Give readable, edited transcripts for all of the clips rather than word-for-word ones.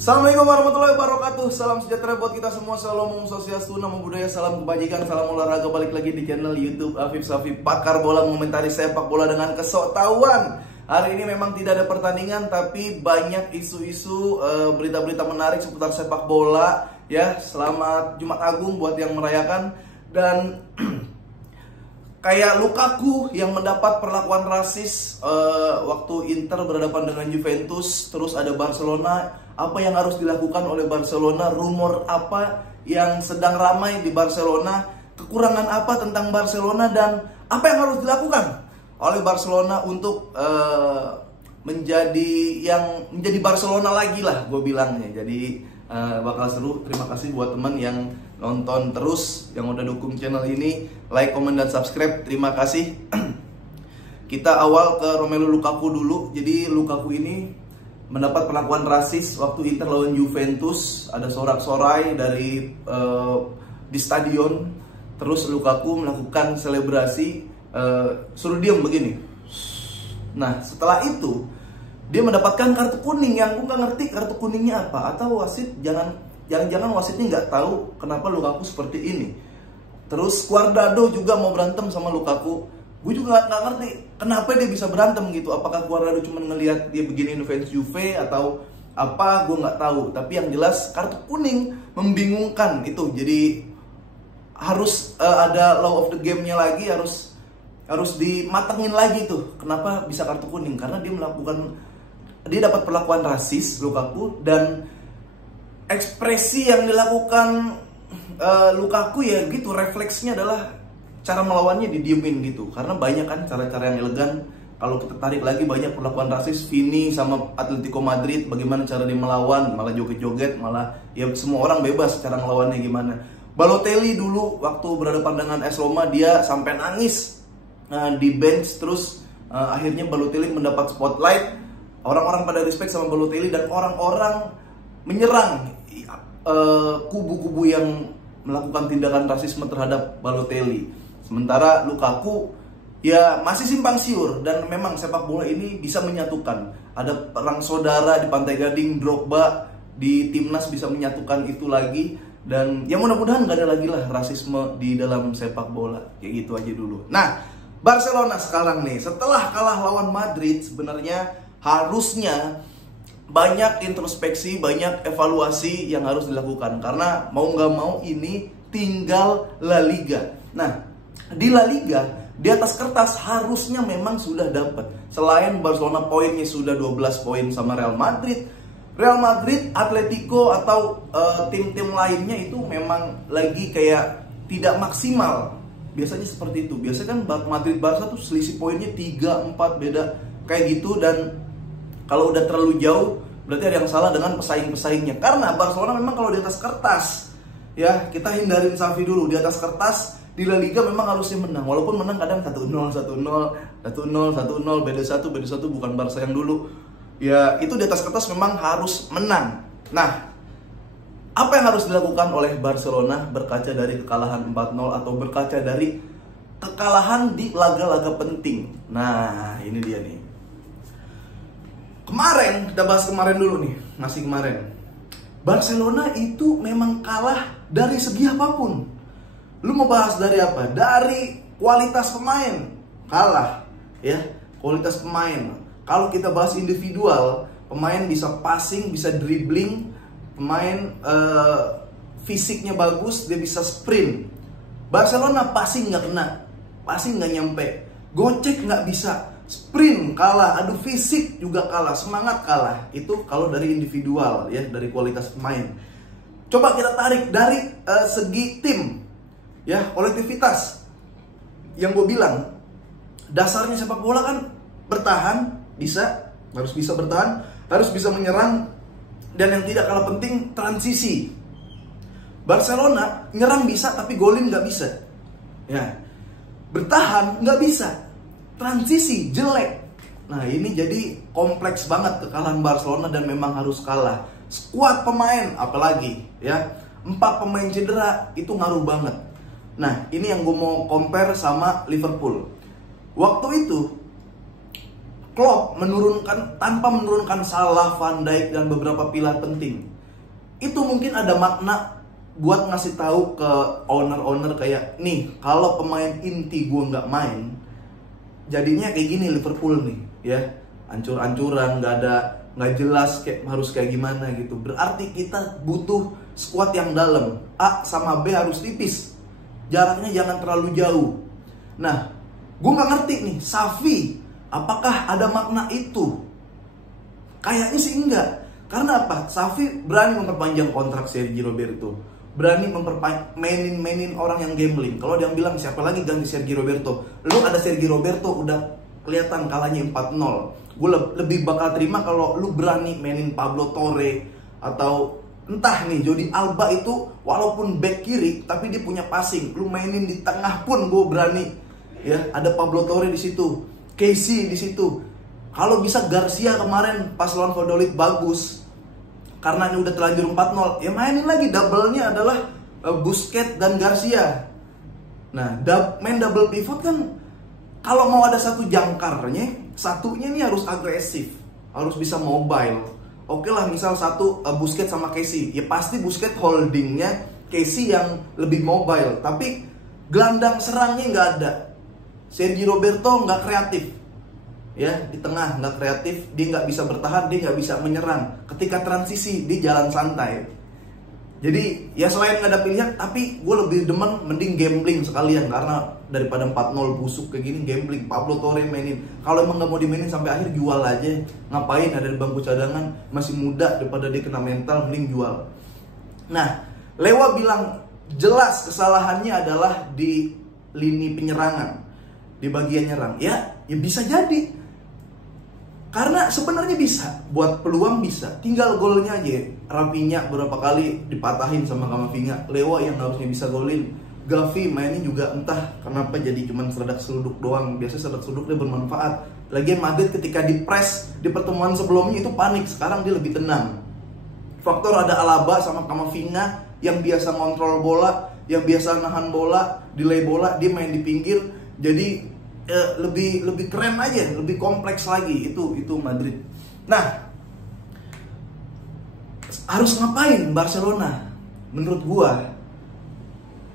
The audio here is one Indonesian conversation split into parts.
Assalamualaikum warahmatullahi wabarakatuh. Salam sejahtera buat kita semua. Salam swastiastu, namo buddhaya, salam kebajikan, salam olahraga. Balik lagi di channel YouTube Afif Safi, pakar bola mengomentari sepak bola dengan kesoktahuan. Hari ini memang tidak ada pertandingan, tapi banyak isu-isu, berita-berita menarik seputar sepak bola. Ya, selamat Jumat Agung buat yang merayakan. Dan kayak Lukaku yang mendapat perlakuan rasis waktu Inter berhadapan dengan Juventus. Terus ada Barcelona. Apa yang harus dilakukan oleh Barcelona? Rumor apa yang sedang ramai di Barcelona? Kekurangan apa tentang Barcelona? Dan apa yang harus dilakukan oleh Barcelona untuk menjadi Barcelona lagi lah, gue bilangnya. Jadi bakal seru. Terima kasih buat teman yang nonton terus, yang udah dukung channel ini, like, komen, dan subscribe. Terima kasih. Kita awal ke Romelu Lukaku dulu. Jadi Lukaku ini mendapat perlakuan rasis waktu Inter lawan Juventus. Ada sorak-sorai dari di stadion. Terus Lukaku melakukan selebrasi, suruh diam begini. Nah, setelah itu dia mendapatkan kartu kuning yang gue nggak ngerti kartu kuningnya apa. Atau wasit jangan-jangan wasitnya nggak tahu kenapa Lukaku seperti ini. Terus Cuadrado juga mau berantem sama Lukaku. Gue juga nggak ngerti kenapa dia bisa berantem gitu. Apakah Cuadrado cuma ngelihat dia begini fans Juve atau apa, gue nggak tahu. Tapi yang jelas kartu kuning membingungkan itu. Jadi harus ada law of the game-nya lagi, harus dimatengin lagi tuh. Kenapa bisa kartu kuning? Karena dia dapat perlakuan rasis, Lukaku, dan ekspresi yang dilakukan Lukaku ya gitu, refleksnya adalah cara melawannya didiemin gitu. Karena banyak kan cara-cara yang elegan. Kalau kita tarik lagi banyak perlakuan rasis. Vini sama Atletico Madrid, bagaimana cara dia melawan, malah joget-joget, malah ya semua orang bebas cara ngelawannya gimana. Balotelli dulu waktu berhadapan dengan AS Roma, dia sampai nangis di bench. Terus akhirnya Balotelli mendapat spotlight. Orang-orang pada respect sama Balotelli dan orang-orang menyerang kubu-kubu yang melakukan tindakan rasisme terhadap Balotelli. Sementara Lukaku ya masih simpang siur. Dan memang sepak bola ini bisa menyatukan. Ada perang saudara di Pantai Gading, Drogba di timnas bisa menyatukan itu lagi. Dan ya mudah-mudahan gak ada lagi lah rasisme di dalam sepak bola. Kayak gitu aja dulu. Nah, Barcelona sekarang nih, setelah kalah lawan Madrid, sebenarnya harusnya banyak introspeksi, banyak evaluasi yang harus dilakukan. Karena mau nggak mau ini tinggal La Liga. Nah, di La Liga, di atas kertas harusnya memang sudah dapat. Selain Barcelona poinnya sudah 12 poin sama Real Madrid, Atletico atau tim-tim lainnya itu memang lagi kayak tidak maksimal. Biasanya seperti itu. Biasanya kan Madrid Barca tuh selisih poinnya 3-4 beda kayak gitu. Dan kalau udah terlalu jauh berarti ada yang salah dengan pesaing-pesaingnya. Karena Barcelona memang kalau di atas kertas, ya kita hindarin Xavi dulu, di atas kertas di La Liga memang harusnya menang. Walaupun menang kadang 1-0, 1-0, 1-0, beda satu, bukan Barca yang dulu. Ya itu di atas kertas memang harus menang. Nah, apa yang harus dilakukan oleh Barcelona berkaca dari kekalahan 4-0 atau berkaca dari kekalahan di laga-laga penting? Nah, ini dia nih. Kemarin, kita bahas kemarin dulu nih, masih kemarin. Barcelona itu memang kalah dari segi apapun. Lu mau bahas dari apa? Dari kualitas pemain, kalah. Ya, kualitas pemain. Kalau kita bahas individual, pemain bisa passing, bisa dribbling, pemain fisiknya bagus, dia bisa sprint. Barcelona passing nggak kena, passing nggak nyampe, gocek nggak bisa. Sprint kalah, adu fisik juga kalah, semangat kalah. Itu kalau dari individual ya, dari kualitas pemain. Coba kita tarik dari segi tim, ya kolektivitas. Yang gue bilang, dasarnya sepak bola kan bertahan, harus bisa bertahan, harus bisa menyerang, dan yang tidak kalah penting transisi. Barcelona nyerang bisa tapi golin nggak bisa. Ya, bertahan nggak bisa. Transisi jelek. Nah, ini jadi kompleks banget kekalahan Barcelona dan memang harus kalah. Skuad pemain apalagi ya, 4 pemain cedera itu ngaruh banget. Nah, ini yang gue mau compare sama Liverpool. Waktu itu Klopp tanpa menurunkan Salah, Van Dijk dan beberapa pilar penting. Itu mungkin ada makna buat ngasih tahu ke owner-owner kayak, nih kalau pemain inti gue nggak main, jadinya kayak gini Liverpool nih, ya ancur-ancuran, nggak jelas harus kayak gimana gitu. Berarti kita butuh squad yang dalam. A sama B harus tipis, jaraknya jangan terlalu jauh. Nah, gue nggak ngerti nih, Xavi, apakah ada makna itu? Kayaknya sih enggak. Karena apa? Xavi berani memperpanjang kontrak Sergio Roberto, berani mainin orang yang gambling. Kalau dia bilang siapa lagi ganti Sergio Roberto, lu ada Sergio Roberto udah kelihatan kalahnya 4-0. Gue lebih bakal terima kalau lu berani mainin Pablo Torre atau entah nih Jordi Alba itu walaupun back kiri tapi dia punya passing, lu mainin di tengah pun gue berani. Ya, ada Pablo Torre di situ, Casey di situ. Kalau bisa Garcia kemarin pas lawan Valladolid bagus. Karena ini udah terlanjur 4-0, ya mainin lagi, double-nya adalah Busquets dan Garcia. Nah, main double pivot kan kalau mau ada satu jangkarnya, satunya ini harus agresif, harus bisa mobile. Oke lah, misal satu Busquets sama Casey, ya pasti Busquets holdingnya, Casey yang lebih mobile. Tapi gelandang serangnya nggak ada. Sergio Roberto nggak kreatif, ya di tengah nggak kreatif, dia nggak bisa bertahan, dia nggak bisa menyerang. Ketika transisi di jalan santai. Jadi ya selain nggak ada pilihan, tapi gue lebih demen mending gambling sekalian, karena daripada 4-0 busuk kayak gini gambling. Pablo Torre mainin, kalau emang nggak mau dimainin sampai akhir jual aja. Ngapain ada di bangku cadangan, masih muda, daripada dia kena mental mending jual. Nah, Lewa bilang jelas kesalahannya adalah di lini penyerangan, di bagian nyerang. Ya bisa jadi. Karena sebenarnya bisa, buat peluang bisa. Tinggal golnya aja. Rafinha berapa kali dipatahin sama Camavinga. Lewa yang harusnya bisa golin. Gavi mainnya juga entah kenapa jadi cuman seradak seruduk doang. Biasanya seradak seruduk dia bermanfaat. Lagian Madrid ketika di press di pertemuan sebelumnya itu panik. Sekarang dia lebih tenang. Faktor ada Alaba sama Camavinga yang biasa ngontrol bola, yang biasa nahan bola, delay bola, dia main di pinggir. Jadi lebih keren aja, lebih kompleks lagi itu Madrid. Nah, harus ngapain Barcelona? Menurut gua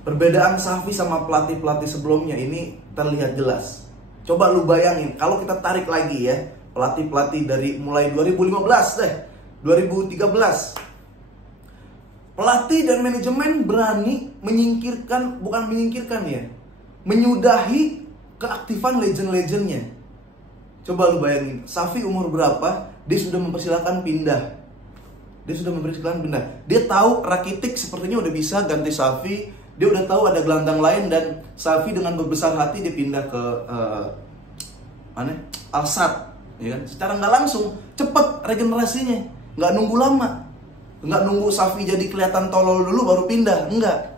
perbedaan Xavi sama pelatih-pelatih sebelumnya ini terlihat jelas. Coba lu bayangin kalau kita tarik lagi ya, pelatih-pelatih dari mulai 2015 deh, 2013. Pelatih dan manajemen berani menyudahi keaktifan legend-legendnya. Coba lu bayangin, Xavi umur berapa, dia sudah mempersilahkan pindah. Dia tahu Rakitic sepertinya udah bisa ganti Xavi. Dia udah tahu ada gelandang lain, dan Xavi dengan berbesar hati dia pindah ke Al-Sadd, ya kan? Secara nggak langsung, cepet regenerasinya, nggak nunggu lama, nggak nunggu Xavi jadi kelihatan tolol dulu baru pindah, enggak.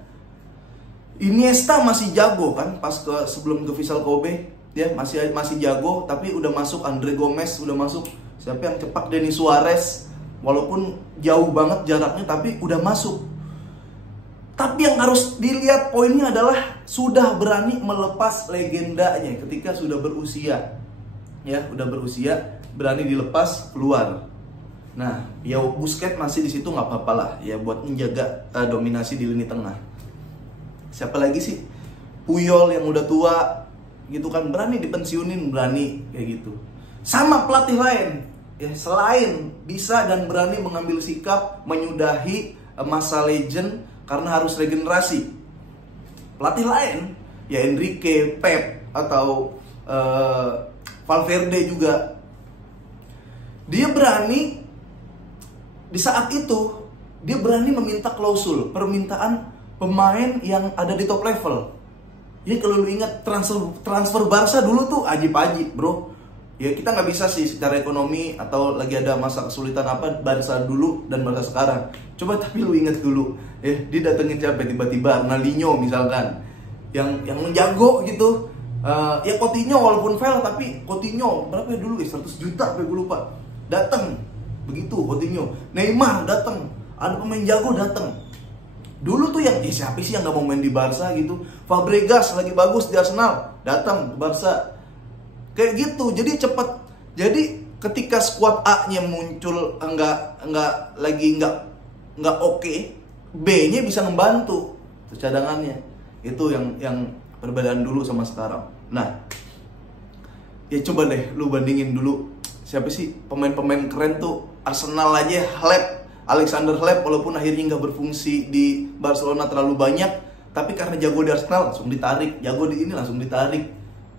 Iniesta masih jago kan pas sebelum ke Vissel Kobe, dia masih jago, tapi udah masuk Andre Gomez, udah masuk siapa yang cepat, Denis Suarez, walaupun jauh banget jaraknya tapi udah masuk. Tapi yang harus dilihat poinnya adalah sudah berani melepas legendanya ketika sudah berusia. Ya, udah berusia, berani dilepas keluar. Nah, ya Busquets masih di situ nggak apa-apa lah ya buat menjaga dominasi di lini tengah. Siapa lagi sih? Puyol yang udah tua gitu kan, berani dipensiunin, berani kayak gitu. Sama pelatih lain ya, selain bisa dan berani mengambil sikap menyudahi masa legend karena harus regenerasi. Pelatih lain ya Enrique, Pep atau Valverde juga, dia berani di saat itu dia berani meminta klausul permintaan pemain yang ada di top level. Jadi kalau lu ingat transfer Barca dulu tuh ajib-ajib bro. Ya kita nggak bisa sih secara ekonomi atau lagi ada masa kesulitan apa Barca dulu dan Barca sekarang. Coba tapi lu ingat dulu, dia datengin siapa tiba-tiba, Ronaldinho misalkan, yang jago gitu. Ya Coutinho walaupun fail, tapi Coutinho berapa ya dulu 100 juta gue lupa. Dateng begitu Coutinho. Neymar dateng, ada pemain jago dateng. Dulu tuh yang siapa sih yang nggak mau main di Barca gitu. Fabregas lagi bagus di Arsenal, datang ke Barca. Kayak gitu. Jadi Jadi ketika skuad A-nya muncul nggak oke, B-nya bisa membantu cadangannya. Itu yang perbedaan dulu sama sekarang. Nah, ya coba deh lu bandingin dulu siapa sih pemain-pemain keren tuh. Arsenal aja, Alexander Hleb, walaupun akhirnya nggak berfungsi di Barcelona terlalu banyak, tapi karena jago di Arsenal langsung ditarik, jago di ini langsung ditarik.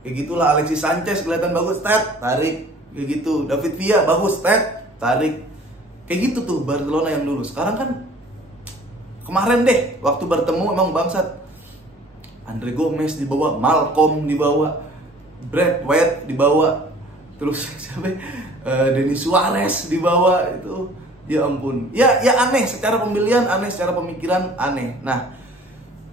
Kayak gitulah Alexis Sanchez kelihatan bagus, tarik. Kayak gitu. David Villa bagus, tarik. Kayak gitu tuh Barcelona yang dulu. Sekarang kan kemarin deh waktu bertemu emang bangsat. Andre Gomez dibawa, Malcolm dibawa, Brad White dibawa, terus siapa? Denis Suarez dibawa itu. Ya ampun. Ya aneh secara pemilihan, aneh secara pemikiran, aneh. Nah,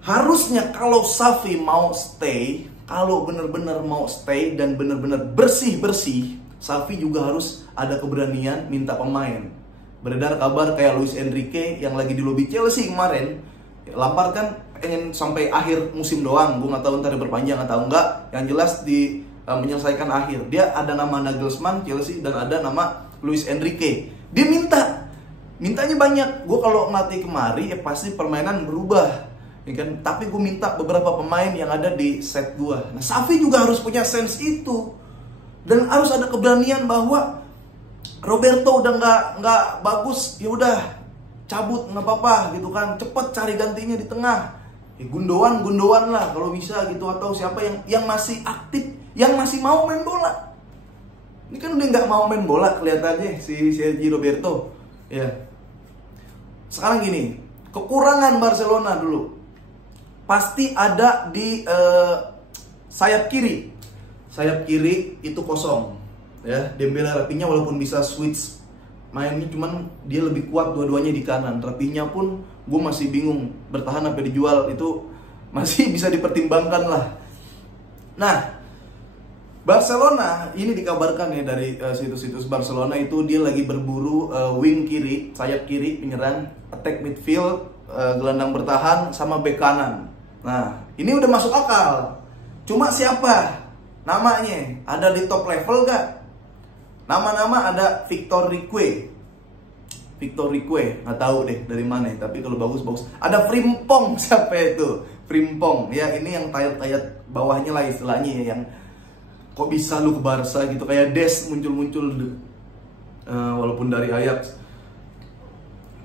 harusnya kalau Xavi mau stay, kalau benar-benar mau stay dan benar-benar bersih-bersih, Xavi juga harus ada keberanian minta pemain. Beredar kabar kayak Luis Enrique yang lagi di lobi Chelsea kemarin, Lampard kan pengen sampai akhir musim doang. Gue nggak tahu ntar diperpanjang atau enggak. Yang jelas menyelesaikan akhir. Dia ada nama Nagelsmann Chelsea dan ada nama Luis Enrique. Dia mintanya banyak. Gue kalau ngelatih kemari ya pasti permainan berubah, ya kan? Tapi gue minta beberapa pemain yang ada di set gue. Nah, Xavi juga harus punya sense itu. Dan harus ada keberanian bahwa Roberto udah nggak bagus, ya udah cabut, nggak apa-apa gitu kan. Cepet cari gantinya di tengah. Ya, Gundogan lah kalau bisa gitu, atau siapa yang masih aktif, yang masih mau main bola. Ini kan udah nggak mau main bola kelihatannya si Sergio Roberto. Ya. Sekarang gini, kekurangan Barcelona dulu pasti ada di sayap kiri. Sayap kiri itu kosong, ya. Dembele, Rafinha walaupun bisa switch mainnya, cuman dia lebih kuat dua-duanya di kanan. Rafinha pun gue masih bingung bertahan sampai dijual, itu masih bisa dipertimbangkan lah. Nah, Barcelona ini dikabarkan ya dari situs-situs Barcelona itu dia lagi berburu wing kiri, sayap kiri, penyerang, attack midfield, gelandang bertahan sama bek kanan. Nah, ini udah masuk akal. Cuma siapa namanya? Ada di top level gak? Nama-nama ada Victor Rique, nggak tahu deh dari mana, tapi kalau bagus. Ada Frimpong, siapa itu? Frimpong, ya ini yang tayat bawahnya lah istilahnya, yang kok bisa lu ke Barca gitu, kayak Des muncul walaupun dari Ajax.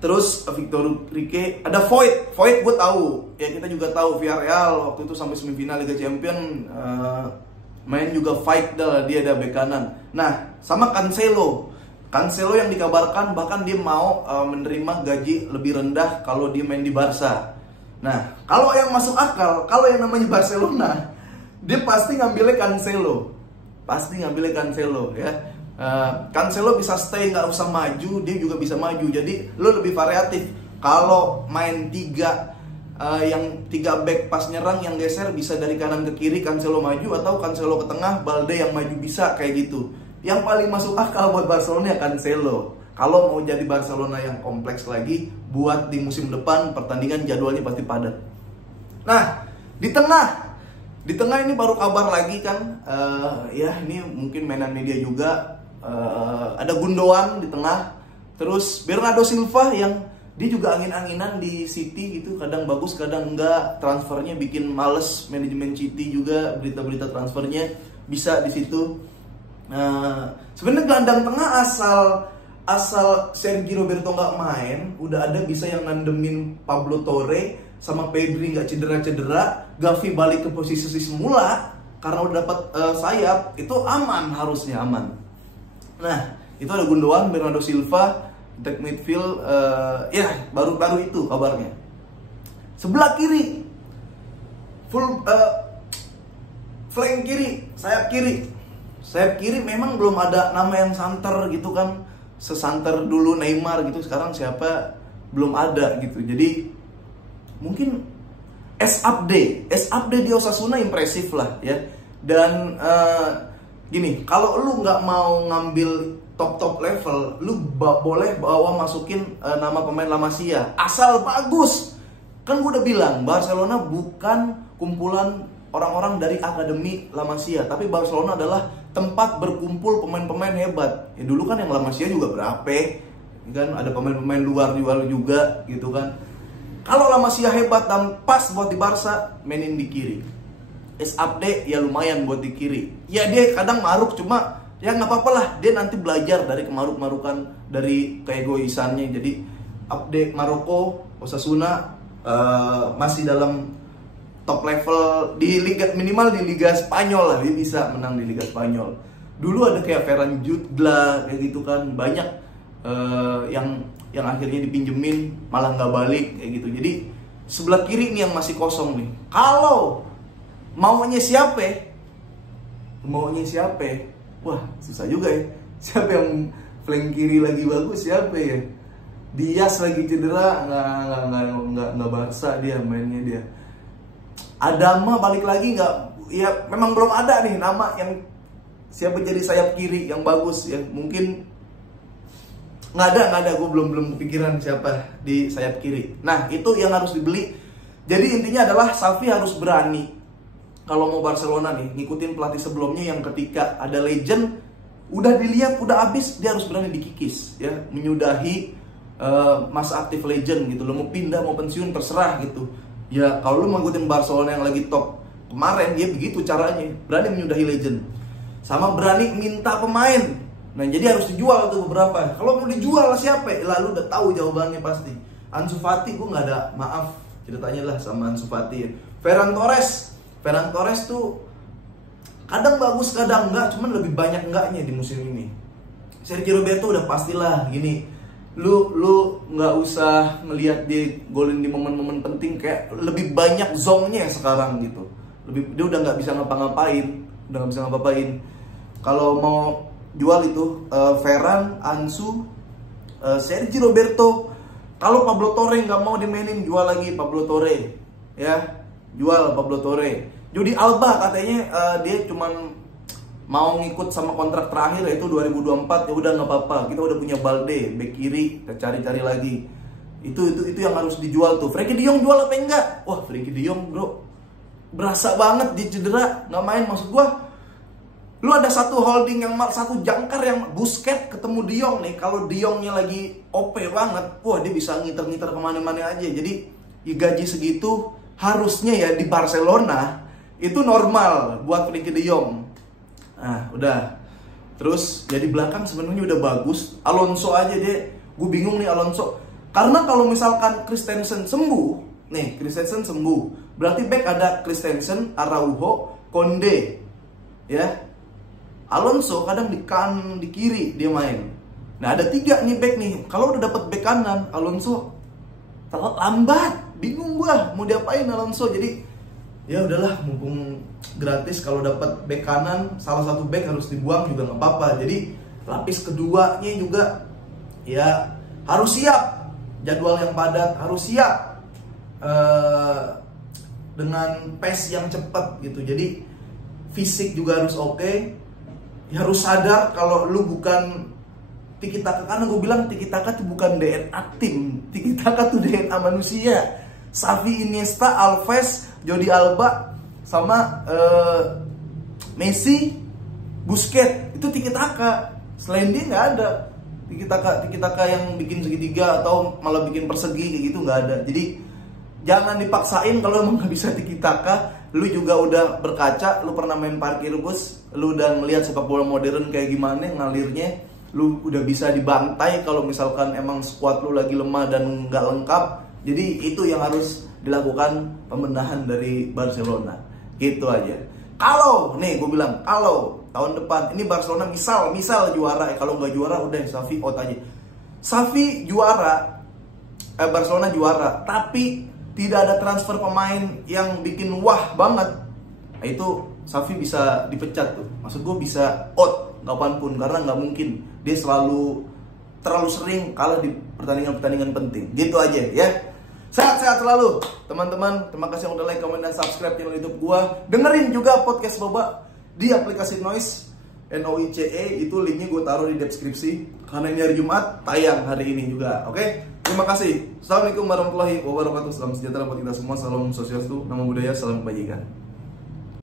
Terus Victor Rique, ada Void gue tahu, ya kita juga tahu Villarreal waktu itu sampai semifinal Liga Champions, main juga fight dah, dia ada bek kanan. Nah, sama Cancelo yang dikabarkan bahkan dia mau menerima gaji lebih rendah kalau dia main di Barca. Nah, kalau yang masuk akal, kalau yang namanya Barcelona, dia pasti ngambilnya Cancelo. Ya. Cancelo bisa stay, nggak usah maju, dia juga bisa maju. Jadi lo lebih variatif. Kalau main yang tiga back pas nyerang, yang geser bisa dari kanan ke kiri, Cancelo maju, atau Cancelo ke tengah, Balde yang maju, bisa kayak gitu. Yang paling masuk akal buat Barcelona ya Cancelo. Kalau mau jadi Barcelona yang kompleks lagi, buat di musim depan pertandingan jadwalnya pasti padat. Nah, di tengah ini baru kabar lagi kan, ya ini mungkin mainan media juga, ada Gundogan di tengah, terus Bernardo Silva yang dia juga angin-anginan di City gitu, kadang bagus kadang enggak, transfernya bikin males manajemen City juga, berita-berita transfernya bisa di situ. Sebenarnya gelandang tengah asal Sergio Roberto nggak main, udah ada bisa yang nandemin Pablo Torre sama Pedri nggak cedera, Gavi balik ke posisi semula karena udah dapat sayap, itu harusnya aman. Nah, itu ada Gundogan, Bernardo Silva, attack midfield, ya baru itu kabarnya. Sebelah kiri, full flank kiri, sayap kiri memang belum ada nama yang santer gitu kan, sesanter dulu Neymar gitu, sekarang siapa belum ada gitu. Jadi mungkin S-Update di Osasuna impresif lah ya. Dan gini, kalau lu nggak mau ngambil top level, lu boleh masukin nama pemain La Masia asal bagus. Kan gue udah bilang Barcelona bukan kumpulan orang-orang dari akademi La Masia, tapi Barcelona adalah tempat berkumpul pemain-pemain hebat. Ya dulu kan yang La Masia juga berapa, kan ada pemain-pemain luar juga gitu kan. Kalau La Masia hebat dan pas buat di Barca, mainin di kiri. Abde ya lumayan buat di kiri. Ya dia kadang maruk, cuma ya nggak apa-apa lah. Dia nanti belajar dari kemaruk-marukan, dari keegoisannya. Jadi Abde Maroko, Osasuna masih dalam top level di liga, minimal di Liga Spanyol lah, dia bisa menang di Liga Spanyol. Dulu ada kayak Ferran Jutgla kayak gitu kan, banyak yang akhirnya dipinjemin malah nggak balik kayak gitu. Jadi sebelah kiri nih yang masih kosong nih. Kalau maunya siapa? Wah susah juga ya. Siapa yang flank kiri lagi bagus siapa ya? Dias lagi cedera, nggak Barca dia mainnya dia. Adama balik lagi nggak? Ya memang belum ada nih nama yang siapa jadi sayap kiri yang bagus ya. Mungkin nggak ada. Gue belum kepikiran siapa di sayap kiri. Nah itu yang harus dibeli. Jadi intinya adalah Xavi harus berani. Kalau mau Barcelona nih ngikutin pelatih sebelumnya yang ketika ada legend udah dilihat udah habis, dia harus berani dikikis ya, menyudahi masa aktif legend gitu. Lo mau pindah mau pensiun terserah gitu. Ya kalau lu ngikutin Barcelona yang lagi top kemarin, dia begitu caranya, berani menyudahi legend. Sama berani minta pemain. Nah jadi harus dijual tuh beberapa. Kalau mau dijual siapa? Lalu udah tahu jawabannya pasti. Ansu Fati gue nggak ada maaf ceritanya lah sama Ansu Fati. Ferran Torres tuh kadang bagus kadang enggak, cuman lebih banyak enggaknya di musim ini. Sergio Roberto udah pastilah gini. Lu nggak usah ngelihat dia golin di momen-momen penting, kayak lebih banyak zongnya sekarang gitu. Dia udah nggak bisa ngapa-ngapain, Kalau mau jual itu Ferran, Ansu, Sergio Roberto. Kalau Pablo Torre nggak mau dimainin, jual lagi Pablo Torre, ya jual Pablo Torre. Jordi Alba katanya dia cuman mau ngikut sama kontrak terakhir yaitu 2024, ya udah nggak apa-apa, kita udah punya Balde bek kiri, kita cari-cari lagi. Itu yang harus dijual tuh. Frenkie de Jong jual apa enggak? Wah Frenkie de Jong bro, berasa banget dia cedera nggak main. Maksud gua, lu ada satu holding yang satu jangkar yang Busquets ketemu de Jong nih. Kalau de Jongnya lagi OP banget, wah dia bisa ngiter-ngiter kemana-mana aja. Jadi gaji segitu harusnya ya di Barcelona itu normal buat Frenkie de Jong. Nah udah. Terus jadi belakang sebenarnya udah bagus. Alonso aja deh, gue bingung nih Alonso. Karena kalau misalkan Christensen sembuh, berarti back ada Christensen, Araujo, Konde, ya. Alonso kadang di kanan, di kiri dia main. Nah ada 3 nih back nih. Kalau udah dapet back kanan, Alonso terlalu lambat. Bingung gua mau diapain Alonso. Jadi ya udahlah, mumpung gratis, kalau dapat back kanan salah satu back harus dibuang juga nggak apa-apa. Jadi lapis keduanya juga ya harus siap, jadwal yang padat, harus siap dengan pace yang cepat gitu. Jadi fisik juga harus oke. Ya, harus sadar kalau lu bukan tiki taka, karena gue bilang tiki taka itu bukan DNA tim, tiki taka itu DNA manusia. Xavi, Iniesta, Alves, Jordi Alba, sama Messi, Busquets, itu tiki taka. Selain dia nggak ada tiki taka yang bikin segitiga atau malah bikin persegi kayak gitu, nggak ada. Jadi jangan dipaksain kalau emang nggak bisa tiki taka. Lu juga udah berkaca, lu pernah main parkir bus, lu udah ngelihat sepak bola modern kayak gimana ngalirnya. Lu udah bisa dibantai kalau misalkan emang squad lu lagi lemah dan nggak lengkap. Jadi itu yang harus dilakukan pembenahan dari Barcelona. Gitu aja. Kalau nih gue bilang, kalau tahun depan ini Barcelona misal juara, kalau nggak juara udah Xavi out aja. Xavi juara, Barcelona juara, tapi tidak ada transfer pemain yang bikin wah banget. Nah, itu Xavi bisa dipecat tuh. Maksud gue bisa out kapanpun, karena nggak mungkin. Dia terlalu sering kalah di pertandingan-pertandingan penting. Gitu aja ya. Sehat-sehat selalu teman-teman. Terima kasih yang udah like, komen, dan subscribe channel YouTube gua. Dengerin juga podcast Boba di aplikasi Noise, NOICE. Itu linknya gue taruh di deskripsi. Karena ini hari Jumat, tayang hari ini juga. Oke? Terima kasih. Assalamualaikum warahmatullahi wabarakatuh. Salam sejahtera buat kita semua. Salam swastiastu, namo buddhaya, salam kebajikan.